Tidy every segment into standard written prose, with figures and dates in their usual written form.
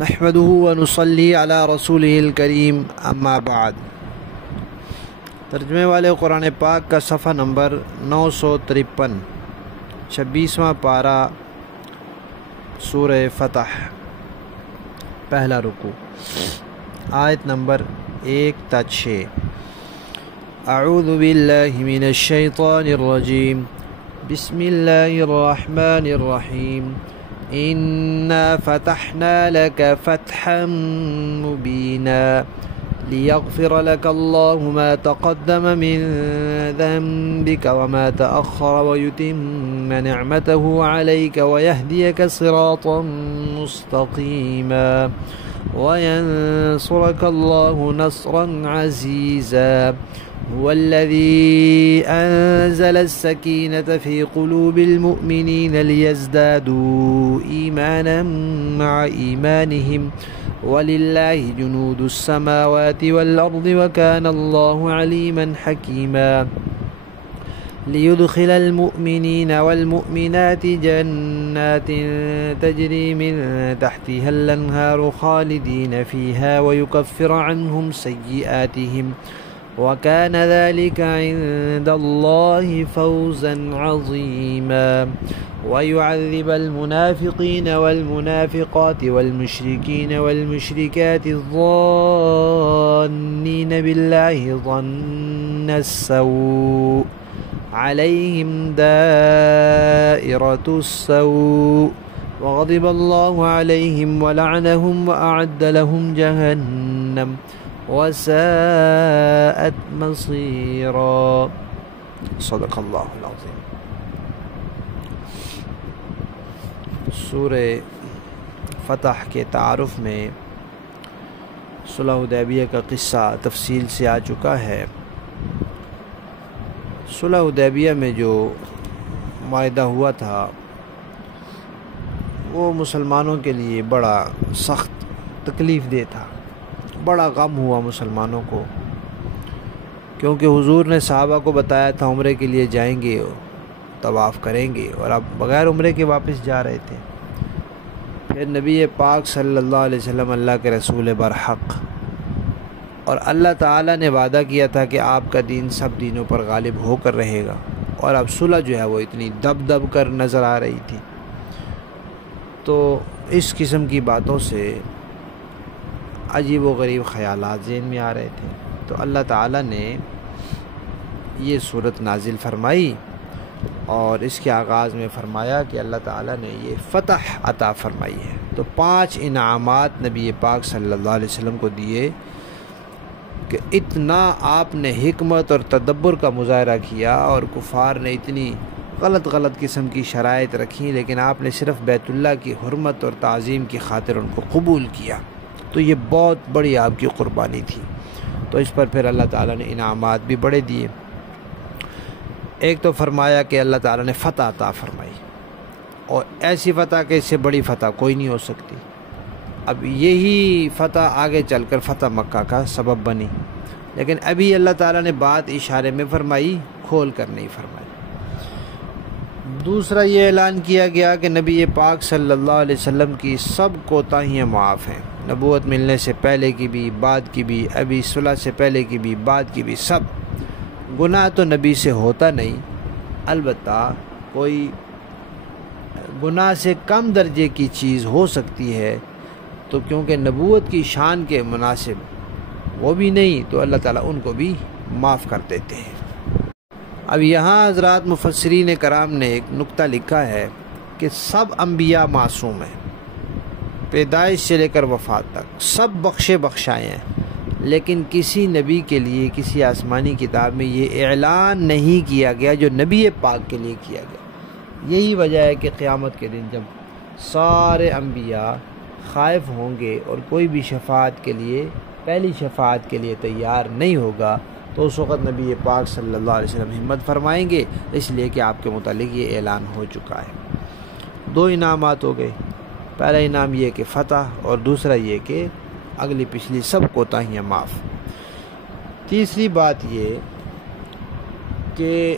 نحمده ونصلي علی رسولہ الکریم اما بعد۔ ترجمے والے قرآن پاک کا صفحہ نمبر 953، 26واں پارہ، سورہ فتح، پہلا رکوع، آیت نمبر 1 تا 6۔ اعوذ باللہ من الشیطان الرجیم، بسم اللہ الرحمن الرحیم۔ إنا فتحنا لك فتحا مبينا ليغفر لك الله ما تقدم من ذنبك وما تأخر ويتم نعمته عليك ويهديك صراطا مستقيما وينصرك الله نصرا عزيزا هو الذي أنزل السكينة في قلوب المؤمنين ليزدادوا إيمانا مع إيمانهم ولله جنود السماوات والأرض وكان الله عليما حكيما ليدخل المؤمنين والمؤمنات جنات تجري من تحتها الأنهار خالدين فيها ويكفر عنهم سيئاتهم وكان ذلك عند الله فوزا عظيما ويعذب المنافقين والمنافقات والمشركين والمشركات الظانين بالله ظن السوء عليهم دائرة السوء وغضب الله عليهم ولعنهم وأعد لهم جهنم وساءت مصيرا۔ صدق اللہ العظیم۔ سورہ فتح کے تعارف میں صلح حدیبیہ کا قصہ تفصیل سے آ چکا ہے۔ صلح حدیبیہ میں جو معاہدہ ہوا تھا وہ مسلمانوں کے لیے بڑا سخت تکلیف دہ تھا، بڑا غم ہوا مسلمانوں کو، کیونکہ حضور نے صحابہ کو بتایا تھا عمرے کے لیے جائیں گے، طواف کریں گے، اور اب بغیر عمرے کے واپس جا رہے تھے۔ پھر نبی پاک صلی اللہ علیہ وسلم اللہ کے رسول برحق، اور اللہ تعالیٰ نے وعدہ کیا تھا کہ آپ کا دین سب دینوں پر غالب ہو کر رہے گا، اور اب صلح جو ہے وہ اتنی دب دب کر نظر آ رہی تھی۔ تو اس قسم کی باتوں سے عجیب و غریب خیالات ذہن میں آ رہے تھے، تو اللہ تعالیٰ نے یہ صورت نازل فرمائی، اور اس کے آغاز میں فرمایا کہ اللہ تعالیٰ نے یہ فتح عطا فرمائی ہے۔ تو 5 انعامات نبی پاک صلی اللہ علیہ وسلم کو دیے کہ اتنا آپ نے حکمت اور تدبر کا مظاہرہ کیا، اور کفار نے اتنی غلط قسم کی شرائط رکھی، لیکن آپ نے صرف بیت اللہ کی حرمت اور تعظیم کی خاطر ان کو قبول کیا۔ تو یہ بہت بڑی آپ کی قربانی تھی۔ تو اس پر پھر اللہ تعالیٰ نے انعامات بھی بڑے دیے۔ ایک تو فرمایا کہ اللہ تعالیٰ نے فتح عطا فرمائی، اور ایسی فتح کہ اس سے بڑی فتح کوئی نہیں ہو سکتی۔ اب یہی فتح آگے چل کر فتح مکہ کا سبب بنی، لیکن ابھی اللہ تعالیٰ نے بات اشارے میں فرمائی، کھول کر نہیں فرمائی۔ دوسرا یہ اعلان کیا گیا کہ نبی پاک صلی اللہ علیہ وسلم کی سب کوتاہیاں معاف ہیں، نبوت ملنے سے پہلے کی بھی، بعد کی بھی، ابھی صلح سے پہلے کی بھی، بعد کی بھی، سب گناہ تو نبی سے ہوتا نہیں، البتہ کوئی گناہ سے کم درجے کی چیز ہو سکتی ہے، تو کیونکہ نبوت کی شان کے مناسب وہ بھی نہیں، تو اللہ تعالیٰ ان کو بھی معاف کر دیتے ہیں۔ اب یہاں حضرات مفسرین کرام نے ایک نقطہ لکھا ہے کہ سب انبیاء معصوم ہیں، پیدائش سے لے کر وفات تک سب بخشائے ہیں، لیکن کسی نبی کے لیے کسی آسمانی کتاب میں یہ اعلان نہیں کیا گیا جو نبی پاک کے لیے کیا گیا۔ یہی وجہ ہے کہ قیامت کے دن جب سارے انبیاء خائف ہوں گے اور کوئی بھی شفاعت کے لیے، پہلی شفاعت کے لیے تیار نہیں ہوگا، تو اس وقت نبی پاک صلی اللہ علیہ وسلم ہمت فرمائیں گے، اس لیے کہ آپ کے متعلق یہ اعلان ہو چکا ہے۔ 2 انعامات ہو گئے، پہلا انعام یہ کہ فتح، اور دوسرا یہ کہ اگلی پچھلی سب کوتاہیاں معاف۔ تیسری بات یہ کہ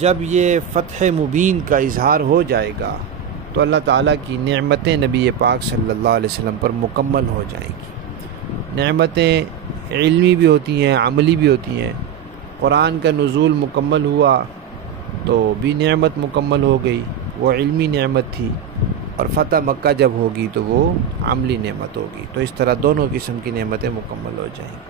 جب یہ فتح مبین کا اظہار ہو جائے گا تو اللہ تعالیٰ کی نعمتیں نبی پاک صلی اللہ علیہ وسلم پر مکمل ہو جائیں گی۔ نعمتیں علمی بھی ہوتی ہیں، عملی بھی ہوتی ہیں۔ قرآن کا نزول مکمل ہوا تو بھی نعمت مکمل ہو گئی، وہ علمی نعمت تھی، اور فتح مکہ جب ہوگی تو وہ عملی نعمت ہوگی۔ تو اس طرح دونوں قسم کی نعمتیں مکمل ہو جائیں گی۔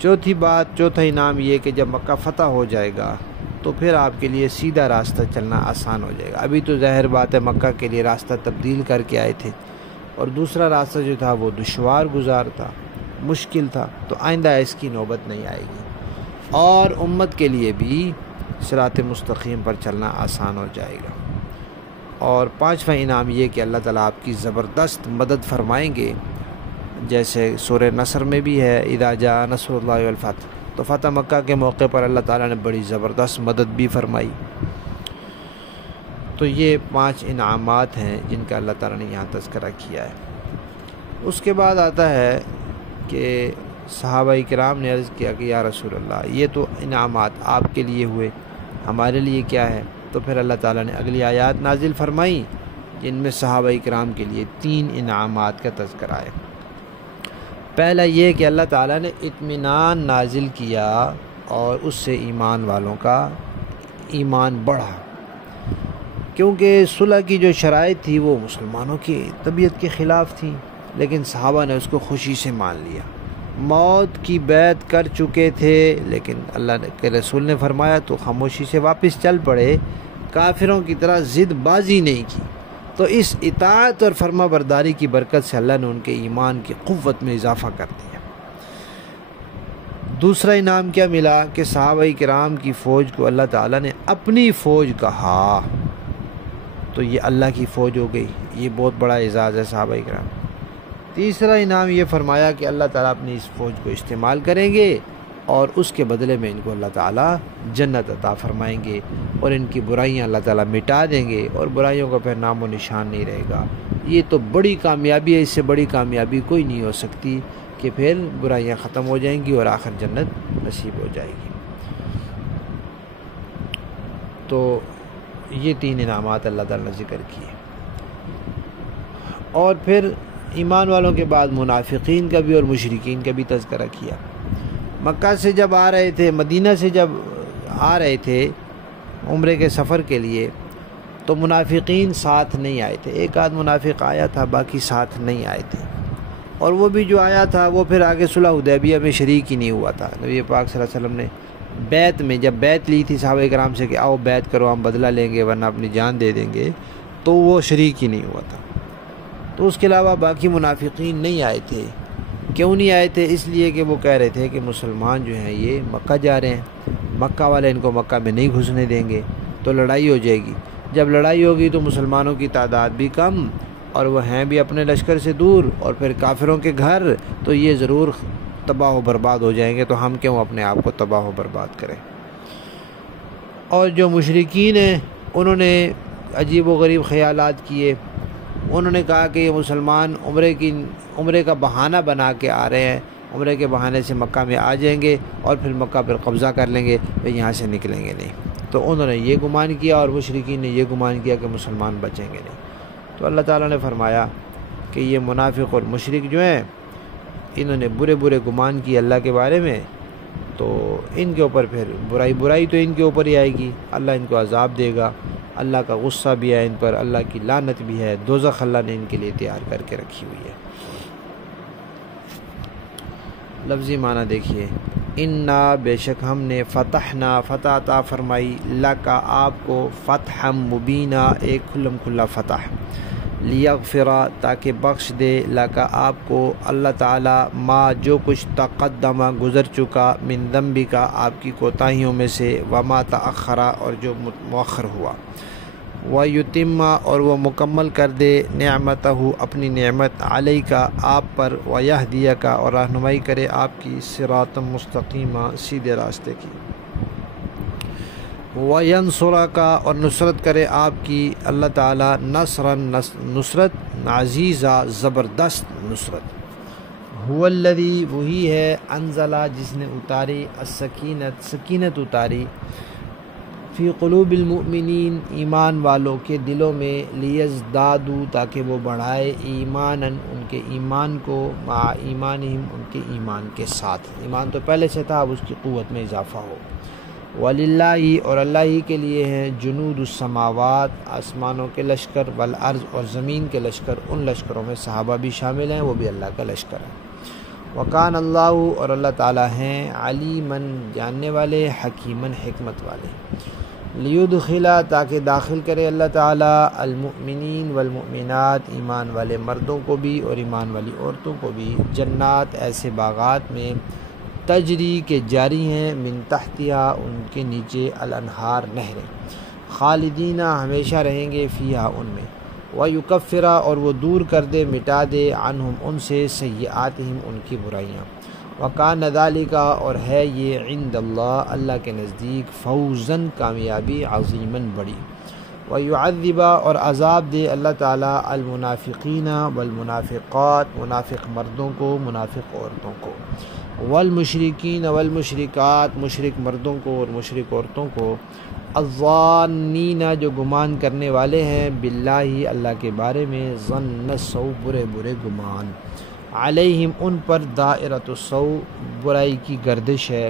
چوتھا انعام یہ کہ جب مکہ فتح ہو جائے گا تو پھر آپ کے لیے سیدھا راستہ چلنا آسان ہو جائے گا۔ ابھی تو ظاہر بات ہے مکہ کے لیے راستہ تبدیل کر کے آئے تھے، اور دوسرا راستہ جو تھا وہ دشوار گزار تھا، مشکل تھا، تو آئندہ اس کی نوبت نہیں آئے گی، اور امت کے لیے بھی صراط مستقیم پر چلنا آسان ہو جائے گا۔ اور پانچواں انعام یہ کہ اللہ تعالیٰ آپ کی زبردست مدد فرمائیں گے، جیسے سورہ نصر میں بھی ہے اذا جاء نصر اللہ والفتح، تو فتح مکہ کے موقع پر اللہ تعالیٰ نے بڑی زبردست مدد بھی فرمائی۔ تو یہ 5 انعامات ہیں جن کا اللہ تعالیٰ نے یہاں تذکرہ کیا ہے۔ اس کے بعد آتا ہے کہ صحابہ کرام نے عرض کیا کہ یا رسول اللہ، یہ تو انعامات آپ کے لیے ہوئے، ہمارے لیے کیا ہے؟ تو پھر اللہ تعالیٰ نے اگلی آیات نازل فرمائی جن میں صحابہ کرام کے لیے 3 انعامات کا تذکرہ ہے۔ پہلا یہ کہ اللہ تعالیٰ نے اطمینان نازل کیا اور اس سے ایمان والوں کا ایمان بڑھا، کیونکہ صلح کی جو شرائط تھی وہ مسلمانوں کی طبیعت کے خلاف تھی، لیکن صحابہ نے اس کو خوشی سے مان لیا۔ موت کی بیعت کر چکے تھے، لیکن اللہ کے رسول نے فرمایا تو خاموشی سے واپس چل پڑے، کافروں کی طرح ضد بازی نہیں کی۔ تو اس اطاعت اور فرما برداری کی برکت سے اللہ نے ان کے ایمان کی قوت میں اضافہ کر دیا۔ دوسرا انعام کیا ملا کہ صحابہ کرام کی فوج کو اللہ تعالیٰ نے اپنی فوج کہا، تو یہ اللہ کی فوج ہو گئی، یہ بہت بڑا اعزاز ہے صحابہ کرام۔ تیسرا انعام یہ فرمایا کہ اللہ تعالیٰ اپنی اس فوج کو استعمال کریں گے اور اس کے بدلے میں ان کو اللہ تعالیٰ جنت عطا فرمائیں گے، اور ان کی برائیاں اللہ تعالیٰ مٹا دیں گے، اور برائیوں کا پھر نام و نشان نہیں رہے گا۔ یہ تو بڑی کامیابی ہے، اس سے بڑی کامیابی کوئی نہیں ہو سکتی کہ پھر برائیاں ختم ہو جائیں گی اور آخر جنت نصیب ہو جائے گی۔ تو یہ 3 انعامات اللہ تعالیٰ نے ذکر کیے، اور پھر ایمان والوں کے بعد منافقین کا بھی اور مشرکین کا بھی تذکرہ کیا۔ مکہ سے جب آ رہے تھے، مدینہ سے جب آ رہے تھے عمرے کے سفر کے لیے، تو منافقین ساتھ نہیں آئے تھے، ایک آدھ منافق آیا تھا، باقی ساتھ نہیں آئے تھے، اور وہ بھی جو آیا تھا وہ پھر آگے صلح حدیبیہ میں شریک ہی نہیں ہوا تھا۔ نبی پاک صلی اللہ علیہ وسلم نے بیعت میں جب بیعت لی تھی صحابہ کرام سے کہ آؤ بیعت کرو، ہم بدلہ لیں گے ورنہ اپنی جان دے دیں گے، تو وہ شریک ہی نہیں ہوا تھا۔ تو اس کے علاوہ باقی منافقین نہیں آئے تھے۔ کیوں نہیں آئے تھے؟ اس لیے کہ وہ کہہ رہے تھے کہ مسلمان جو ہیں یہ مکہ جا رہے ہیں، مکہ والے ان کو مکہ میں نہیں گھسنے دیں گے، تو لڑائی ہو جائے گی۔ جب لڑائی ہوگی تو مسلمانوں کی تعداد بھی کم، اور وہ ہیں بھی اپنے لشکر سے دور، اور پھر کافروں کے گھر، تو یہ ضرور تباہ و برباد ہو جائیں گے، تو ہم کیوں اپنے آپ کو تباہ و برباد کریں۔ اور جو مشرکین ہیں انہوں نے عجیب و غریب خیالات کیے، انہوں نے کہا کہ یہ مسلمان عمرے کا بہانہ بنا کے آ رہے ہیں، عمرے کے بہانے سے مکہ میں آ جائیں گے اور پھر مکہ پر قبضہ کر لیں گے، پھر یہاں سے نکلیں گے نہیں۔ تو انہوں نے یہ گمان کیا، اور مشرکین نے یہ گمان کیا کہ مسلمان بچیں گے نہیں۔ تو اللہ تعالیٰ نے فرمایا کہ یہ منافق اور مشرک جو ہیں انہوں نے برے گمان کیے اللہ کے بارے میں، تو ان کے اوپر پھر برائی تو ان کے اوپر ہی آئے گی، اللہ ان کو عذاب دے گا، اللہ کا غصہ بھی ہے ان پر، اللہ کی لعنت بھی ہے، دوزخ اللہ نے ان کے لیے تیار کر کے رکھی ہوئی ہے۔ لفظی معنی دیکھیے، انا بے شک ہم نے فتحنا فتح عطا فرمائی، لکا آپ کو فتح مبینہ ایک کھلم کھلا فتح، لیغفرا تاکہ بخش دے، لکا آپ کو اللہ تعالی ما جو کچھ تقدمہ گزر چکا، من ذنبی کا آپ کی کوتاہیوں میں سے، وما تأخرا اور جو مؤخر ہوا، وَيُتِمَّ اور وہ مکمل کر دے، نعمتہ اپنی نعمت، علیکا آپ پر، وَيَهْدِيَكَ اور رہنمائی کرے آپ کی، صراط مستقیمہ سیدھے راستے کی، وَيَنصُرَكَ اور نصرت کرے آپ کی اللہ تعالی، نصرت عزیزہ زبردست نصرت، هو الذی وہی ہے، انزلہ جس نے اتاری، السکینت سکینت اتاری، فی قلوب المؤمنین ایمان والوں کے دلوں میں، لیزدادوا تاکہ وہ بڑھائے، ایماناً ان کے ایمان کو، مع ایمانہم ان کے ایمان کے ساتھ، ایمان تو پہلے سے تھا اب اس کی قوت میں اضافہ ہو۔ وَلِلَّهِ اور اللہ ہی کے لیے ہیں، جنود السماوات آسمانوں کے لشکر، والارض اور زمین کے لشکر، ان لشکروں میں صحابہ بھی شامل ہیں، وہ بھی اللہ کا لشکر ہے۔ وَكَانَ اللَّهُ اور اللہ تعالیٰ ہیں، علیماً جاننے والے، حکیماً حکمت والے۔ لیدخلا تاکہ داخل کرے اللہ تعالیٰ المؤمنین والمؤمنات ایمان والے مردوں کو بھی اور ایمان والی عورتوں کو بھی، جنات ایسے باغات میں، تجری کے جاری ہیں، من تحتہا ان کے نیچے، الانہار نہریں، خالدین ہمیشہ رہیں گے، فیہا ان میں، ویکفرا اور وہ دور کر دے، مٹا دے، عنہم ان سے، سیئاتہم ان کی برائیاں، وکان ذالک اور ہے یہ، عند اللہ اللہ کے نزدیک، فوزاً کامیابی، عظیماً بڑی، ویعذب اور عذاب دے اللہ تعالیٰ، المنافقین والمنافقات منافق مردوں کو، منافق عورتوں کو، والمشرکین والمشرکات مشرک مردوں کو اور مشرک عورتوں کو، الظانین جو گمان کرنے والے ہیں، باللہ اللہ کے بارے میں، ظن السوء برے برے گمان، علیہم ان پر، دائرۃ السوء برائی کی گردش ہے،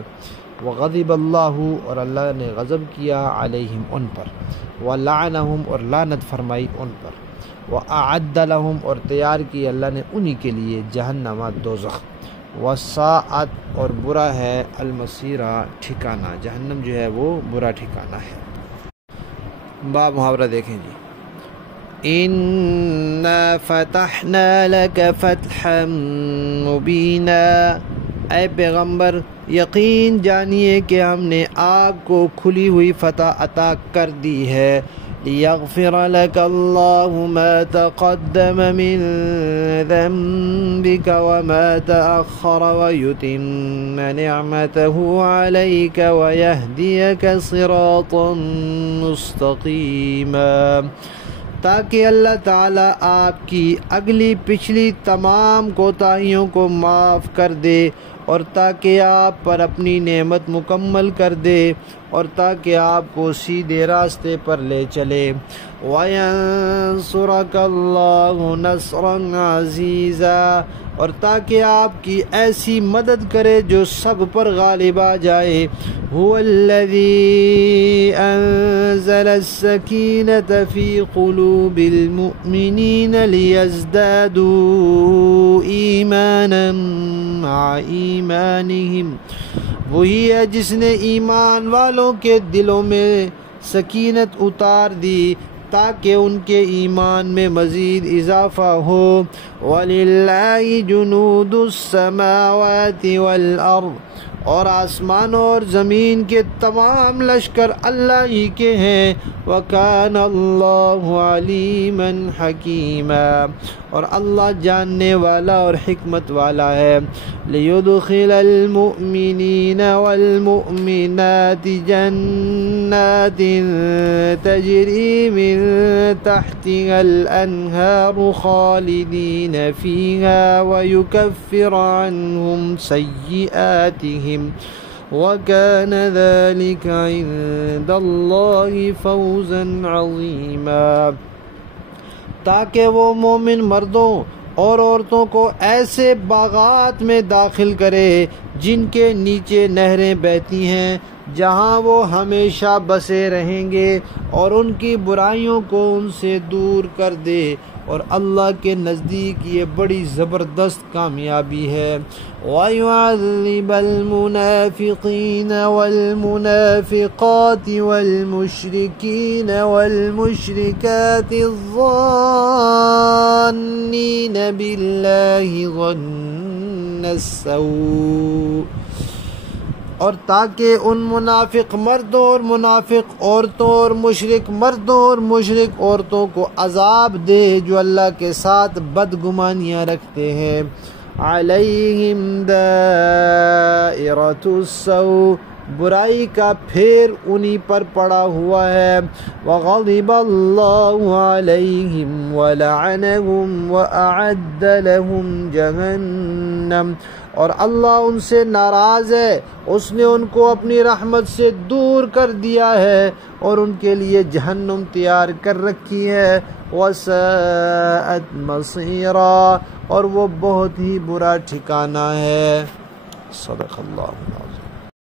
وغضب اللہ اور اللہ نے غضب کیا، علیہم ان پر، ولعنہم اور لعنت فرمائی ان پر، وأعد لہم اور تیار کی اللہ نے انہی کے لیے، جہنم دوزخ، وساءت اور برا ہے، المصیرہ ٹھکانہ، جہنم جو ہے وہ برا ٹھکانہ ہے۔ باب محاورہ دیکھیں جی، اِنَّا فَتَحْنَا لَكَ فَتْحًا مُبِينًا، اے پیغمبر یقین جانیے کہ ہم نے آپ کو کھلی ہوئی فتح عطا کر دی ہے، لِيَغْفِرَ لَكَ اللَّهُ مَا تَقَدَّمَ مِن ذَنبِكَ وَمَا تَأَخَّرَ وَيُتِمَّ نِعْمَتَهُ عَلَيْكَ وَيَهْدِيَكَ صِرَاطًا مُسْتَقِيمًا، تاکہ اللہ تعالیٰ آپ کی اگلی پچھلی تمام کوتاہیوں کو معاف کر دے، اور تاکہ آپ پر اپنی نعمت مکمل کر دے، اور تاکہ آپ کو سیدھے راستے پر لے چلے، وَيَنصُرَكَ اللَّهُ نَصْرًا عَزِيزًا اور تاکہ آپ کی ایسی مدد کرے جو سب پر غالب آ جائے، هُوَ الَّذِي أَنزَلَ السَّكِينَةَ فِي قُلُوبِ الْمُؤْمِنِينَ لِيَزْدَادُوا إِيمَانًا مَعَ إِيمَانِهِمْ، وہی ہے جس نے ایمان والوں کے دلوں میں سکینت اتار دی تاکہ ان کے ایمان میں مزید اضافہ ہو، وَلِلَّهِ جُنُودُ السَّمَاوَاتِ وَالْأَرْضِ اور آسمانوں اور زمین کے تمام لشکر اللہ ہی کے ہیں، وَكَانَ اللَّهُ عَلِيمًا حَكِيمًا اور اللہ جاننے والا اور حکمت والا ہے، لِيُدْخِلَ الْمُؤْمِنِينَ وَالْمُؤْمِنَاتِ جَنَّاتٍ تَجْرِي مِن تَحْتِهَا الْأَنْهَارُ خَالِدِينَ فِيهَا وَيُكَفِّرَ عَنْهُمْ سَيِّئَاتِهِمْ وَكَانَ ذَلِكَ عِندَ اللَّهِ فَوْزًا عَظِيمًا، تاکہ وہ مومن مردوں اور عورتوں کو ایسے باغات میں داخل کرے جن کے نیچے نہریں بہتی ہیں، جہاں وہ ہمیشہ بسے رہیں گے، اور ان کی برائیوں کو ان سے دور کر دے، اور اللہ کے نزدیک یہ بڑی زبردست کامیابی ہے، وَيُعَذِّبَ الْمُنَافِقِينَ وَالْمُنَافِقَاتِ وَالْمُشْرِكِينَ وَالْمُشْرِكَاتِ الظَّانِّينَ بِاللَّهِ ظَنَّ السَّوْءِ اور تاکہ ان منافق مردوں اور منافق عورتوں اور مشرک مردوں اور مشرک عورتوں کو عذاب دے جو اللہ کے ساتھ بدگمانیاں رکھتے ہیں، علیہم دائرۃ السوء برائی کا پھیر انہی پر پڑا ہوا ہے۔ وَغَضِبَ اللَّهُ عَلَيْهِمْ وَلَعَنَهُمْ وَأَعَدَّ لَهُمْ جَهَنَّمَ، اور اللہ ان سے ناراض ہے، اس نے ان کو اپنی رحمت سے دور کر دیا ہے اور ان کے لیے جہنم تیار کر رکھی ہے۔ وَسَاءَتْ مَصِيرًا، اور وہ بہت ہی برا ٹھکانہ ہے۔ صدق اللہ العظیم۔